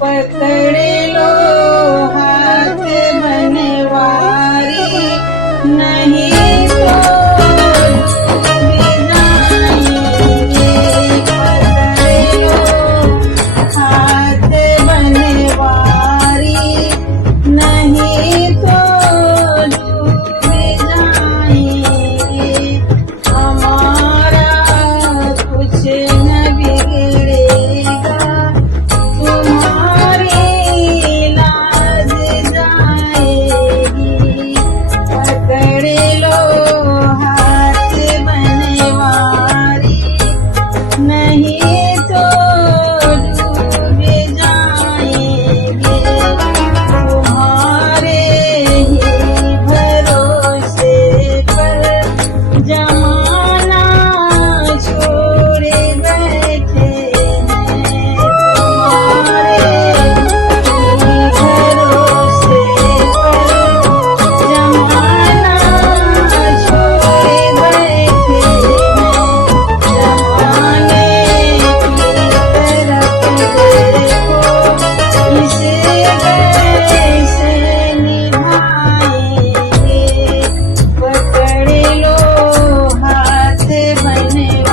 पकड़े लो हाथ बनवारी, नहीं तो डूब जाएंगे। पकड़े लो हाथ बनवारी, नहीं तो डूब जाएंगे। हमारा कुछ न बिगड़ेगा, तुम्हारी लाज जाएगी। पकड़े लो हाथ बनवारी, नहीं तो डूब जाएंगे। तुम्हारे ही भरोसे पर जमाना छोड़े बैठे हैं। तुम्हारे ही भरोसे पर जमाना छोड़े बैठे हैं। जमाने की तरफ देखो, इसे कैसे निभाएंगे। पकड़े लो हाथ बनवारी।